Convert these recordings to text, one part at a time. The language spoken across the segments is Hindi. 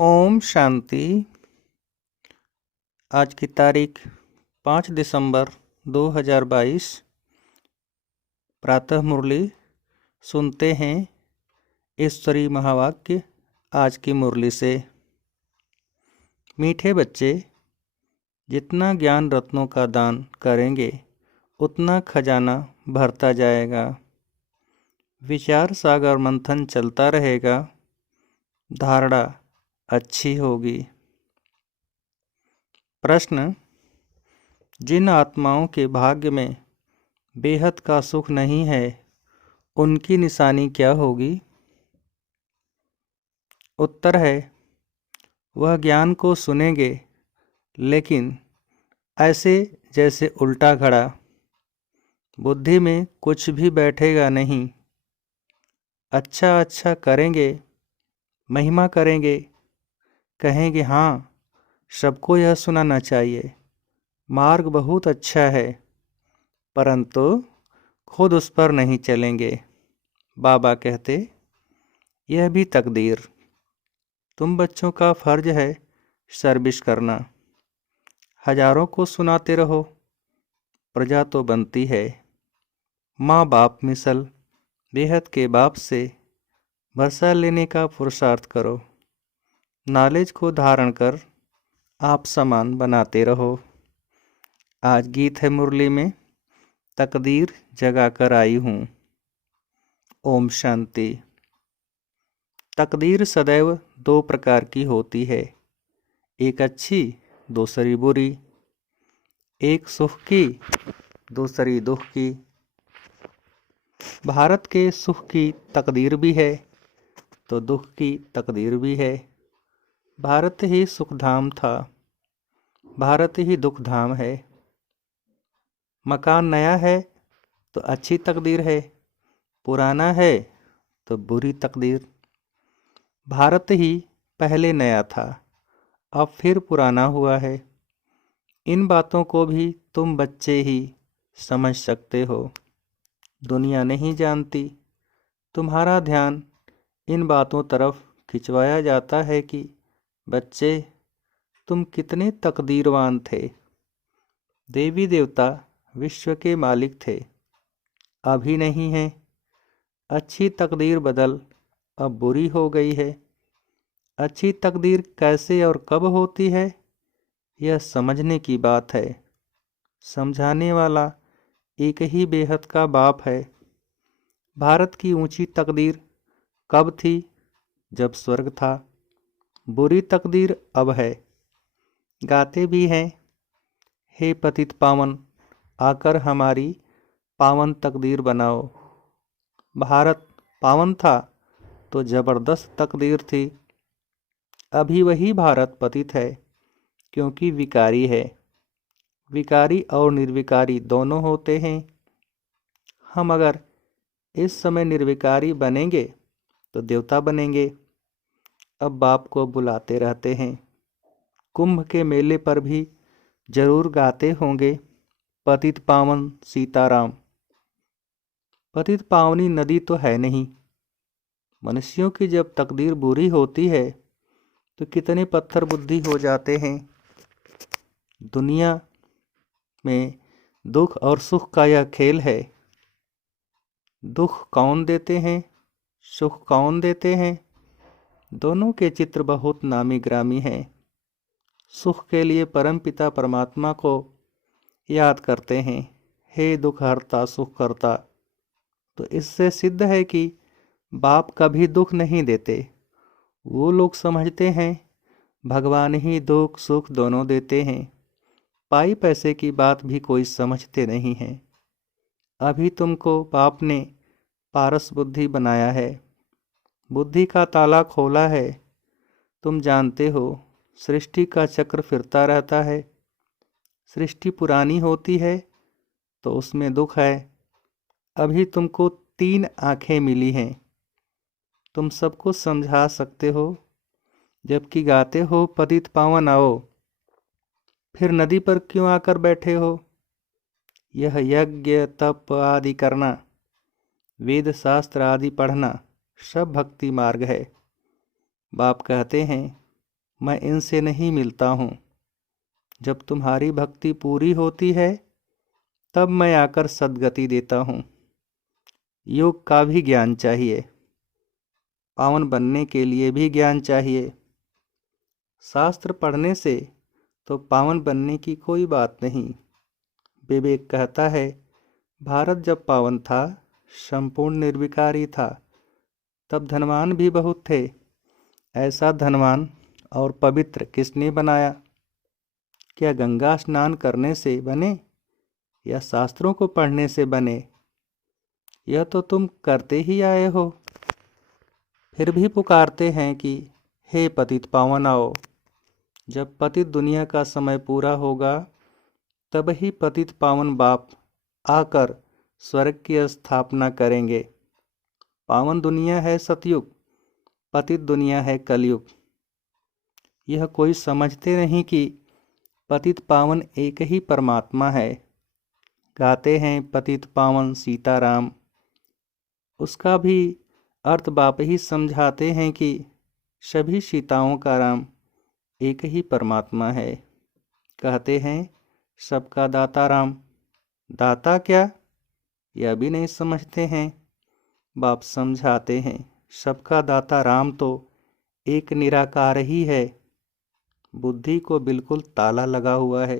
ओम शांति। आज की तारीख 5 दिसंबर 2022। प्रातः मुरली सुनते हैं ईश्वरी महावाक्य आज की मुरली से। मीठे बच्चे, जितना ज्ञान रत्नों का दान करेंगे उतना खजाना भरता जाएगा। विचार सागर मंथन चलता रहेगा, धारणा अच्छी होगी। प्रश्न: जिन आत्माओं के भाग्य में बेहद का सुख नहीं है, उनकी निशानी क्या होगी? उत्तर है, वह ज्ञान को सुनेंगे लेकिन ऐसे जैसे उल्टा घड़ा, बुद्धि में कुछ भी बैठेगा नहीं। अच्छा अच्छा करेंगे, महिमा करेंगे, कहेंगे हाँ सबको यह सुनाना चाहिए, मार्ग बहुत अच्छा है, परंतु खुद उस पर नहीं चलेंगे। बाबा कहते, यह भी तकदीर। तुम बच्चों का फर्ज है सर्विस करना। हजारों को सुनाते रहो, प्रजा तो बनती है। माँ बाप मिसल बेहद के बाप से भरसा लेने का पुरुषार्थ करो। नॉलेज को धारण कर आप समान बनाते रहो। आज गीत है मुरली में, तकदीर जगा कर आई हूँ। ओम शांति। तकदीर सदैव दो प्रकार की होती है, एक अच्छी दूसरी बुरी, एक सुख की दूसरी दुख की। भारत के सुख की तकदीर भी है तो दुख की तकदीर भी है। भारत ही सुखधाम था, भारत ही दुखधाम है। मकान नया है तो अच्छी तकदीर है, पुराना है तो बुरी तकदीर। भारत ही पहले नया था, अब फिर पुराना हुआ है। इन बातों को भी तुम बच्चे ही समझ सकते हो, दुनिया नहीं जानती। तुम्हारा ध्यान इन बातों तरफ खिंचवाया जाता है कि बच्चे तुम कितने तकदीरवान थे। देवी देवता विश्व के मालिक थे, अभी नहीं है। अच्छी तकदीर बदल अब बुरी हो गई है। अच्छी तकदीर कैसे और कब होती है, यह समझने की बात है। समझाने वाला एक ही बेहद का बाप है। भारत की ऊंची तकदीर कब थी? जब स्वर्ग था। बुरी तकदीर अब है। गाते भी हैं, हे पतित पावन, आकर हमारी पावन तकदीर बनाओ। भारत पावन था तो जबरदस्त तकदीर थी। अभी वही भारत पतित है क्योंकि विकारी है। विकारी और निर्विकारी दोनों होते हैं। हम अगर इस समय निर्विकारी बनेंगे तो देवता बनेंगे। अब बाप को बुलाते रहते हैं। कुंभ के मेले पर भी जरूर गाते होंगे, पतित पावन सीताराम। पतित पावनी नदी तो है नहीं। मनुष्यों की जब तकदीर बुरी होती है तो कितने पत्थर बुद्धि हो जाते हैं। दुनिया में दुख और सुख का यह खेल है। दुख कौन देते हैं, सुख कौन देते हैं? दोनों के चित्र बहुत नामी ग्रामी हैं। सुख के लिए परमपिता परमात्मा को याद करते हैं, हे दुख हरता सुख करता। तो इससे सिद्ध है कि बाप कभी दुख नहीं देते। वो लोग समझते हैं भगवान ही दुख सुख दोनों देते हैं। पाई पैसे की बात भी कोई समझते नहीं है। अभी तुमको बाप ने पारस बुद्धि बनाया है, बुद्धि का ताला खोला है। तुम जानते हो सृष्टि का चक्र फिरता रहता है। सृष्टि पुरानी होती है तो उसमें दुख है। अभी तुमको 3 आँखें मिली हैं, तुम सबको समझा सकते हो, जबकि गाते हो पतित पावन आओ। फिर नदी पर क्यों आकर बैठे हो? यह यज्ञ तप आदि करना, वेद शास्त्र आदि पढ़ना सब भक्ति मार्ग है। बाप कहते हैं मैं इनसे नहीं मिलता हूँ। जब तुम्हारी भक्ति पूरी होती है तब मैं आकर सद्गति देता हूँ। योग का भी ज्ञान चाहिए, पावन बनने के लिए भी ज्ञान चाहिए। शास्त्र पढ़ने से तो पावन बनने की कोई बात नहीं। विवेक कहता है, भारत जब पावन था, संपूर्ण निर्विकारी था, तब धनवान भी बहुत थे। ऐसा धनवान और पवित्र किसने बनाया? क्या गंगा स्नान करने से बने या शास्त्रों को पढ़ने से बने? यह तो तुम करते ही आए हो, फिर भी पुकारते हैं कि हे पतित पावन आओ। जब पतित दुनिया का समय पूरा होगा तब ही पतित पावन बाप आकर स्वर्ग की स्थापना करेंगे। पावन दुनिया है सतयुग, पतित दुनिया है कलयुग। यह कोई समझते नहीं कि पतित पावन एक ही परमात्मा है। गाते हैं पतित पावन सीताराम, उसका भी अर्थ बाप ही समझाते हैं कि सभी सीताओं का राम एक ही परमात्मा है। कहते हैं सबका दाता राम, दाता क्या, यह भी नहीं समझते हैं। बाप समझाते हैं सबका दाता राम तो एक निराकार ही है। बुद्धि को बिल्कुल ताला लगा हुआ है,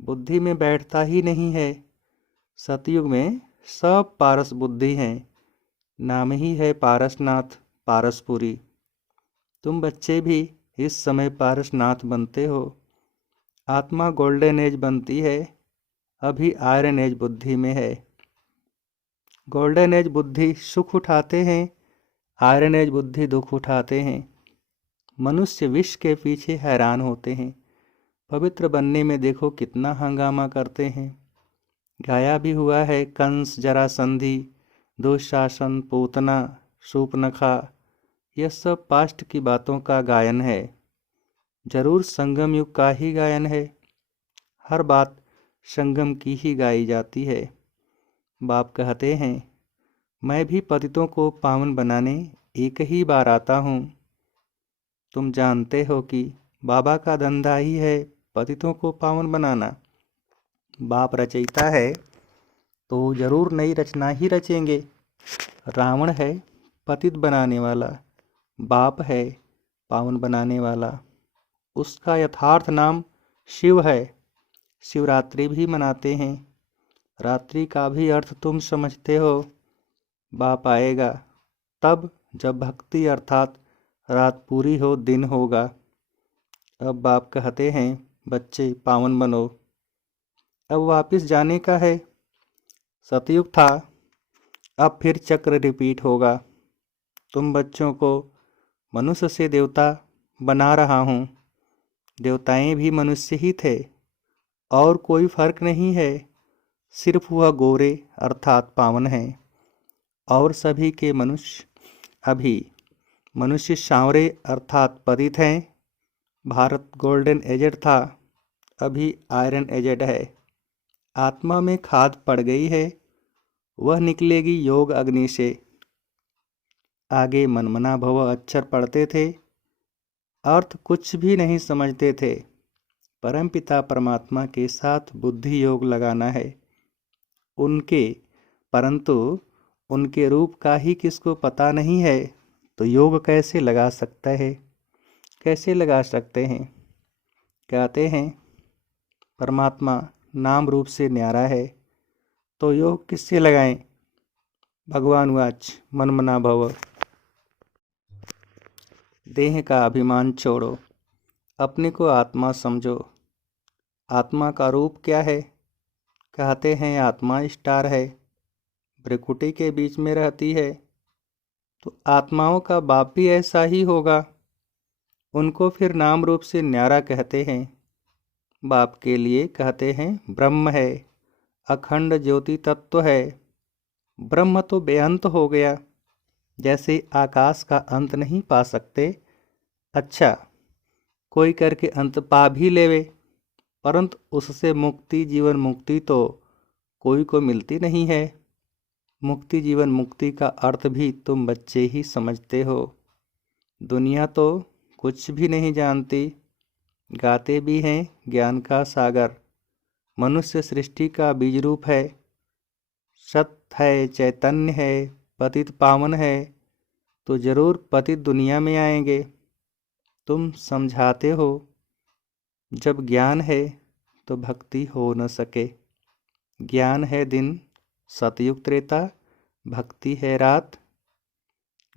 बुद्धि में बैठता ही नहीं है। सतयुग में सब पारस बुद्धि हैं, नाम ही है पारसनाथ, पारसपुरी। तुम बच्चे भी इस समय पारसनाथ बनते हो। आत्मा गोल्डन एज बनती है, अभी आयरन एज बुद्धि में है। गोल्डन एज बुद्धि सुख उठाते हैं, आयरन एज बुद्धि दुख उठाते हैं। मनुष्य विष के पीछे हैरान होते हैं, पवित्र बनने में देखो कितना हंगामा करते हैं। गाया भी हुआ है कंस, जरासंधि, दुशासन, पूतना, शूर्पणखा, यह सब पास्ट की बातों का गायन है। जरूर संगम युग का ही गायन है, हर बात संगम की ही गाई जाती है। बाप कहते हैं मैं भी पतितों को पावन बनाने एक ही बार आता हूँ। तुम जानते हो कि बाबा का धंधा ही है पतितों को पावन बनाना। बाप रचयिता है तो जरूर नई रचना ही रचेंगे। रावण है पतित बनाने वाला, बाप है पावन बनाने वाला। उसका यथार्थ नाम शिव है। शिवरात्रि भी मनाते हैं, रात्रि का भी अर्थ तुम समझते हो। बाप आएगा तब जब भक्ति अर्थात रात पूरी हो, दिन होगा। अब बाप कहते हैं बच्चे पावन बनो। अब वापस जाने का है। सतयुग था, अब फिर चक्र रिपीट होगा। तुम बच्चों को मनुष्य से देवता बना रहा हूँ। देवताएं भी मनुष्य ही थे, और कोई फर्क नहीं है। सिर्फ वह गोरे अर्थात पावन हैं, और सभी के मनुष्य अभी मनुष्य सांवरे अर्थात पतित हैं। भारत गोल्डन एजेड था, अभी आयरन एजेड है। आत्मा में खाद पड़ गई है, वह निकलेगी योग अग्नि से। आगे मनमना भव अक्षर पढ़ते थे, अर्थ कुछ भी नहीं समझते थे। परमपिता परमात्मा के साथ बुद्धि योग लगाना है उनके, परंतु उनके रूप का ही किसको पता नहीं है, तो योग कैसे लगा सकता है? कैसे लगा सकते हैं? कहते हैं परमात्मा नाम रूप से न्यारा है, तो योग किससे लगाएं? भगवान वाच मनमना भव। देह का अभिमान छोड़ो, अपने को आत्मा समझो। आत्मा का रूप क्या है? कहते हैं आत्मा स्टार है, भ्रिकुटी के बीच में रहती है। तो आत्माओं का बाप भी ऐसा ही होगा, उनको फिर नाम रूप से न्यारा कहते हैं। बाप के लिए कहते हैं ब्रह्म है, अखंड ज्योति तत्व है। ब्रह्म तो बेअंत हो गया, जैसे आकाश का अंत नहीं पा सकते। अच्छा, कोई करके अंत पा भी लेवे, परंतु उससे मुक्ति जीवन मुक्ति तो कोई को मिलती नहीं है। मुक्ति जीवन मुक्ति का अर्थ भी तुम बच्चे ही समझते हो। दुनिया तो कुछ भी नहीं जानती, गाते भी हैं ज्ञान का सागर। मनुष्य सृष्टि का बीज रूप है, सत है, चैतन्य है, पतित पावन है, तो जरूर पतित दुनिया में आएंगे। तुम समझाते हो जब ज्ञान है तो भक्ति हो न सके। ज्ञान है दिन, सतयुग त्रेता, भक्ति है रात।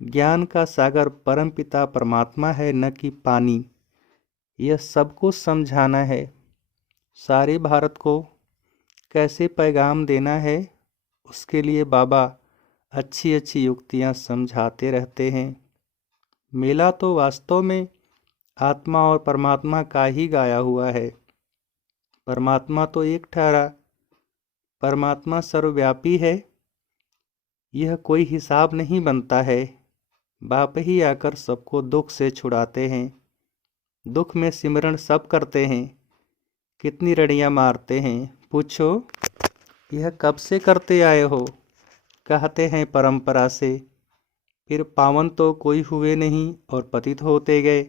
ज्ञान का सागर परमपिता परमात्मा है, न कि पानी। यह सबको समझाना है। सारे भारत को कैसे पैगाम देना है, उसके लिए बाबा अच्छी अच्छी युक्तियाँ समझाते रहते हैं। मेला तो वास्तव में आत्मा और परमात्मा का ही गाया हुआ है। परमात्मा तो एक ठहरा, परमात्मा सर्वव्यापी है। यह कोई हिसाब नहीं बनता है। बाप ही आकर सबको दुख से छुड़ाते हैं। दुख में सिमरण सब करते हैं, कितनी रड़ियाँ मारते हैं। पूछो यह कब से करते आए हो, कहते हैं परंपरा से। फिर पावन तो कोई हुए नहीं और पतित होते गए।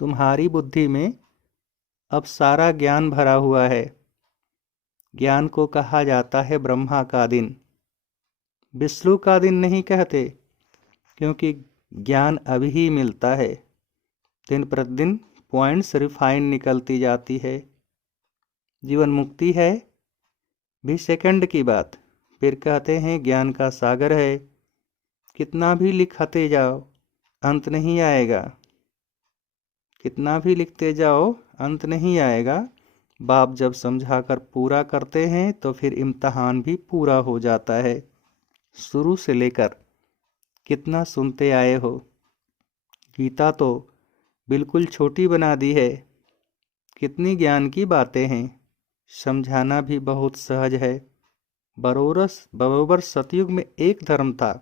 तुम्हारी बुद्धि में अब सारा ज्ञान भरा हुआ है। ज्ञान को कहा जाता है ब्रह्मा का दिन, विष्णु का दिन नहीं कहते, क्योंकि ज्ञान अभी ही मिलता है। दिन प्रतिदिन पॉइंट्स रिफाइन निकलती जाती है। जीवन मुक्ति है भी सेकंड की बात। फिर कहते हैं ज्ञान का सागर है, कितना भी लिखते जाओ अंत नहीं आएगा। कितना भी लिखते जाओ अंत नहीं आएगा। बाप जब समझाकर पूरा करते हैं तो फिर इम्तहान भी पूरा हो जाता है। शुरू से लेकर कितना सुनते आए हो। गीता तो बिल्कुल छोटी बना दी है। कितनी ज्ञान की बातें हैं, समझाना भी बहुत सहज है। बरोबर सतयुग में एक धर्म था,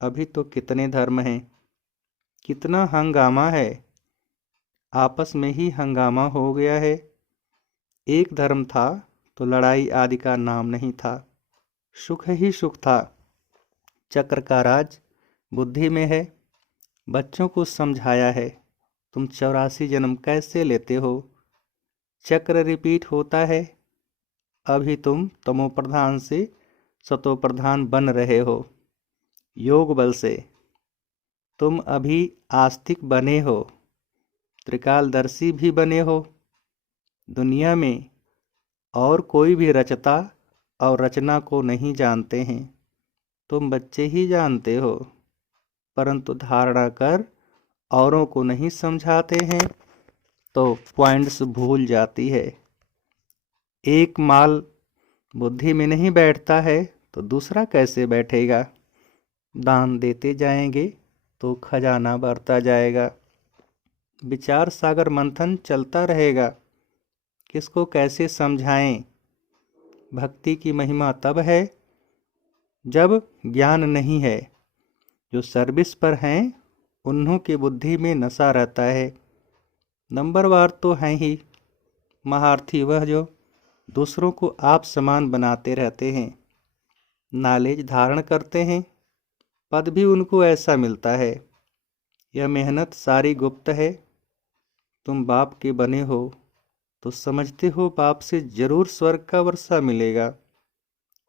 अभी तो कितने धर्म हैं। कितना हंगामा है, आपस में ही हंगामा हो गया है। एक धर्म था तो लड़ाई आदि का नाम नहीं था, सुख ही सुख था। चक्र का राज बुद्धि में है। बच्चों को समझाया है, तुम 84 जन्म कैसे लेते हो। चक्र रिपीट होता है। अभी तुम तमो प्रधान से सतो प्रधान बन रहे हो, योग बल से। तुम अभी आस्तिक बने हो, त्रिकालदर्शी भी बने हो। दुनिया में और कोई भी रचता और रचना को नहीं जानते हैं, तुम बच्चे ही जानते हो। परंतु धारणा कर औरों को नहीं समझाते हैं तो पॉइंट्स भूल जाती है। एक माल बुद्धि में नहीं बैठता है तो दूसरा कैसे बैठेगा। दान देते जाएंगे तो खजाना बढ़ता जाएगा। विचार सागर मंथन चलता रहेगा, किसको कैसे समझाएं। भक्ति की महिमा तब है जब ज्ञान नहीं है। जो सर्विस पर हैं उन्हों की बुद्धि में नशा रहता है। नंबरवार तो हैं ही, महारथी वह जो दूसरों को आप समान बनाते रहते हैं। नॉलेज धारण करते हैं, पद भी उनको ऐसा मिलता है। यह मेहनत सारी गुप्त है। तुम बाप के बने हो तो समझते हो बाप से जरूर स्वर्ग का वर्षा मिलेगा।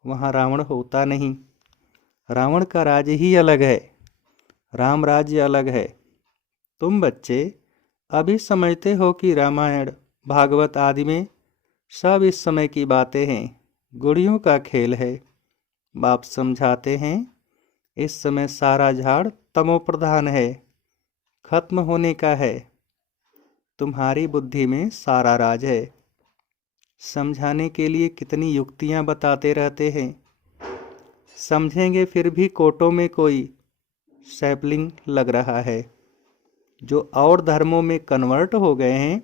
वहाँ रावण होता नहीं। रावण का राज्य ही अलग है, राम राज्य अलग है। तुम बच्चे अभी समझते हो कि रामायण भागवत आदि में सब इस समय की बातें हैं, गुड़ियों का खेल है। बाप समझाते हैं इस समय सारा झाड़ तमो प्रधान है, खत्म होने का है। तुम्हारी बुद्धि में सारा राज है। समझाने के लिए कितनी युक्तियां बताते रहते हैं। समझेंगे फिर भी कोटों में कोई सैपलिंग लग रहा है। जो और धर्मों में कन्वर्ट हो गए हैं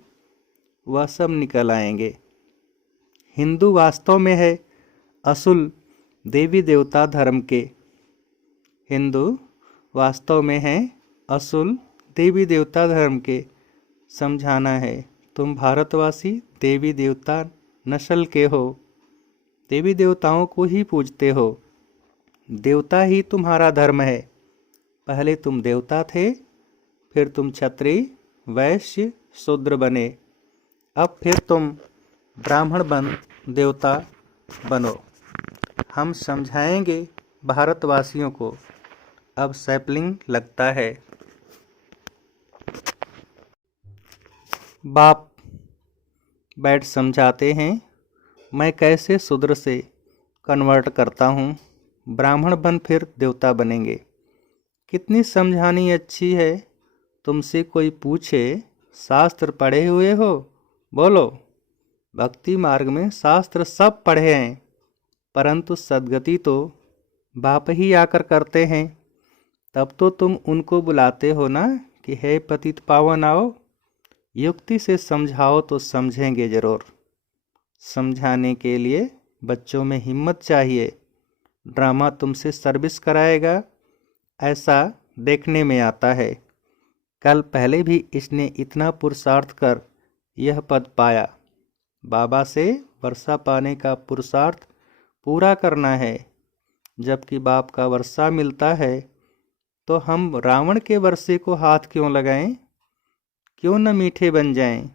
वह सब निकल आएंगे। हिंदू वास्तव में है असुल देवी देवता धर्म के। हिंदू वास्तव में है असुल देवी देवता धर्म के। समझाना है तुम भारतवासी देवी देवता नस्ल के हो, देवी देवताओं को ही पूजते हो। देवता ही तुम्हारा धर्म है। पहले तुम देवता थे, फिर तुम क्षत्रिय, वैश्य, शूद्र बने। अब फिर तुम ब्राह्मण बन देवता बनो। हम समझाएंगे भारतवासियों को। अब सैपलिंग लगता है। बाप बैठ समझाते हैं, मैं कैसे शूद्र से कन्वर्ट करता हूँ। ब्राह्मण बन फिर देवता बनेंगे। कितनी समझानी अच्छी है। तुमसे कोई पूछे शास्त्र पढ़े हुए हो, बोलो भक्ति मार्ग में शास्त्र सब पढ़े हैं, परंतु सद्गति तो बाप ही आकर करते हैं। तब तो तुम उनको बुलाते हो ना कि हे पतित पावन आओ। युक्ति से समझाओ तो समझेंगे जरूर। समझाने के लिए बच्चों में हिम्मत चाहिए। ड्रामा तुमसे सर्विस कराएगा, ऐसा देखने में आता है। कल पहले भी इसने इतना पुरुषार्थ कर यह पद पाया। बाबा से वर्षा पाने का पुरुषार्थ पूरा करना है। जबकि बाप का वर्षा मिलता है तो हम रावण के वर्षे को हाथ क्यों लगाएं? क्यों न मीठे बन जाएं?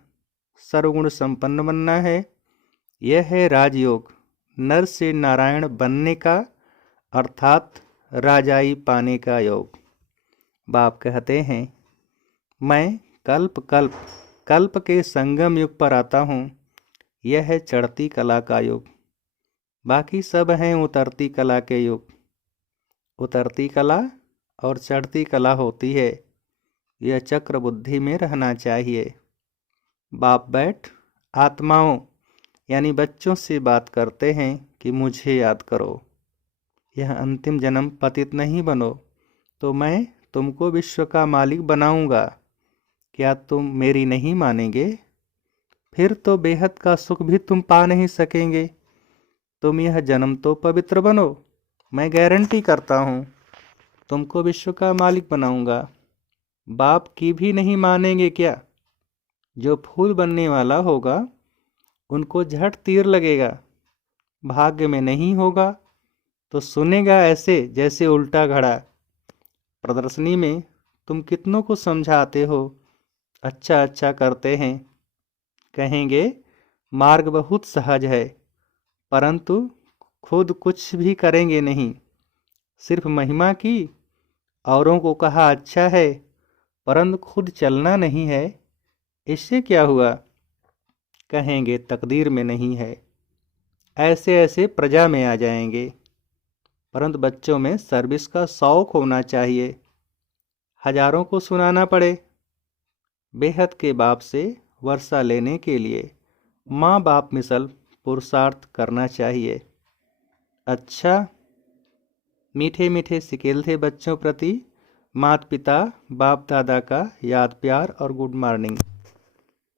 सर्वगुण संपन्न बनना है। यह है राजयोग, नर से नारायण बनने का, अर्थात राजाई पाने का योग। बाप कहते हैं, मैं कल्प कल्प कल्प के संगम युग पर आता हूँ। यह है चढ़ती कला का युग। बाकी सब हैं उतरती कला के युग। उतरती कला और चढ़ती कला होती है। यह चक्र बुद्धि में रहना चाहिए। बाप बैठ आत्माओं यानी बच्चों से बात करते हैं कि मुझे याद करो। यह अंतिम जन्म पतित नहीं बनो तो मैं तुमको विश्व का मालिक बनाऊंगा। क्या तुम मेरी नहीं मानेंगे? फिर तो बेहद का सुख भी तुम पा नहीं सकेंगे। तुम यह जन्म तो पवित्र बनो, मैं गारंटी करता हूँ। तुमको विश्व का मालिक बनाऊंगा। बाप की भी नहीं मानेंगे क्या? जो फूल बनने वाला होगा उनको झट तीर लगेगा। भाग्य में नहीं होगा तो सुनेगा ऐसे जैसे उल्टा घड़ा। प्रदर्शनी में तुम कितनों को समझाते हो, अच्छा अच्छा करते हैं। कहेंगे मार्ग बहुत सहज है, परंतु खुद कुछ भी करेंगे नहीं। सिर्फ महिमा की, औरों को कहा अच्छा है, परंतु खुद चलना नहीं है। इससे क्या हुआ? कहेंगे तकदीर में नहीं है। ऐसे ऐसे प्रजा में आ जाएंगे। परंतु बच्चों में सर्विस का शौक होना चाहिए। हजारों को सुनाना पड़े। बेहद के बाप से वर्षा लेने के लिए माँ बाप मिसल पुरुषार्थ करना चाहिए। अच्छा, मीठे मीठे सिकेल थे बच्चों प्रति माता पिता बाप दादा का याद प्यार और गुड मॉर्निंग।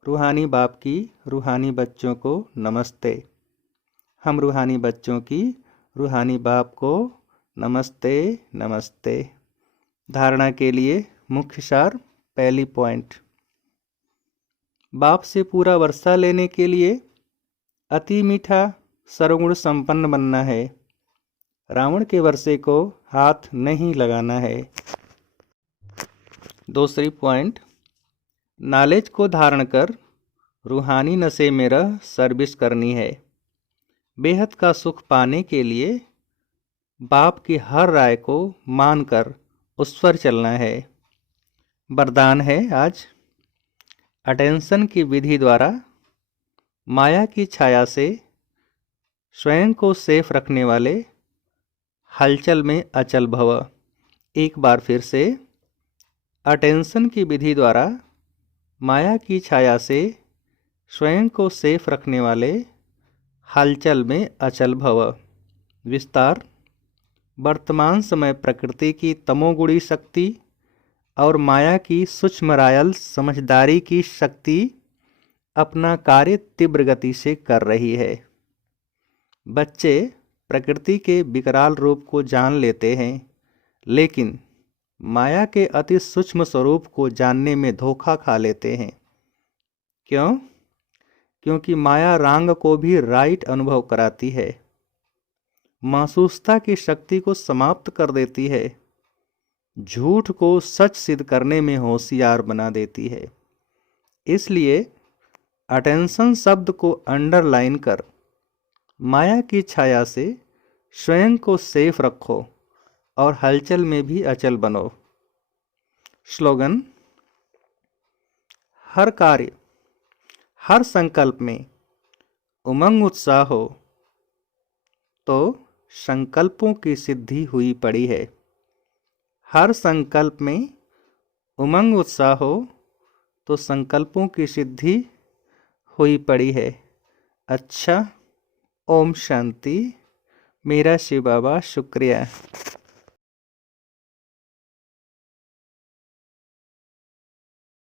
रूहानी बाप की रूहानी बच्चों को नमस्ते। हम रूहानी बच्चों की रूहानी बाप को नमस्ते नमस्ते। धारणा के लिए मुख्य सार। पहली पॉइंट, बाप से पूरा वर्षा लेने के लिए अति मीठा सर्वगुण संपन्न बनना है। रावण के वर्षे को हाथ नहीं लगाना है। दूसरी पॉइंट, नॉलेज को धारण कर रूहानी नशे में रह सर्विस करनी है। बेहद का सुख पाने के लिए बाप की हर राय को मानकर उस पर चलना है। वरदान है आज, अटेंशन की विधि द्वारा माया की छाया से स्वयं को सेफ रखने वाले हलचल में अचल भव। एक बार फिर से, अटेंशन की विधि द्वारा माया की छाया से स्वयं को सेफ रखने वाले हलचल में अचल भव। विस्तार, वर्तमान समय प्रकृति की तमोगुणी शक्ति और माया की सूक्ष्म रायल समझदारी की शक्ति अपना कार्य तीव्र गति से कर रही है। बच्चे प्रकृति के विकराल रूप को जान लेते हैं, लेकिन माया के अति सूक्ष्म स्वरूप को जानने में धोखा खा लेते हैं। क्यों? क्योंकि माया रांग को भी राइट अनुभव कराती है, महसूसता की शक्ति को समाप्त कर देती है। झूठ को सच सिद्ध करने में होशियार बना देती है। इसलिए अटेंशन शब्द को अंडरलाइन कर माया की छाया से स्वयं को सेफ रखो और हलचल में भी अचल बनो। स्लोगन: हर कार्य, हर संकल्प में उमंग उत्साह हो तो संकल्पों की सिद्धि हुई पड़ी है। हर संकल्प में उमंग उत्साह हो तो संकल्पों की सिद्धि हुई पड़ी है। अच्छा, ओम शांति। मेरा शिव बाबा, शुक्रिया।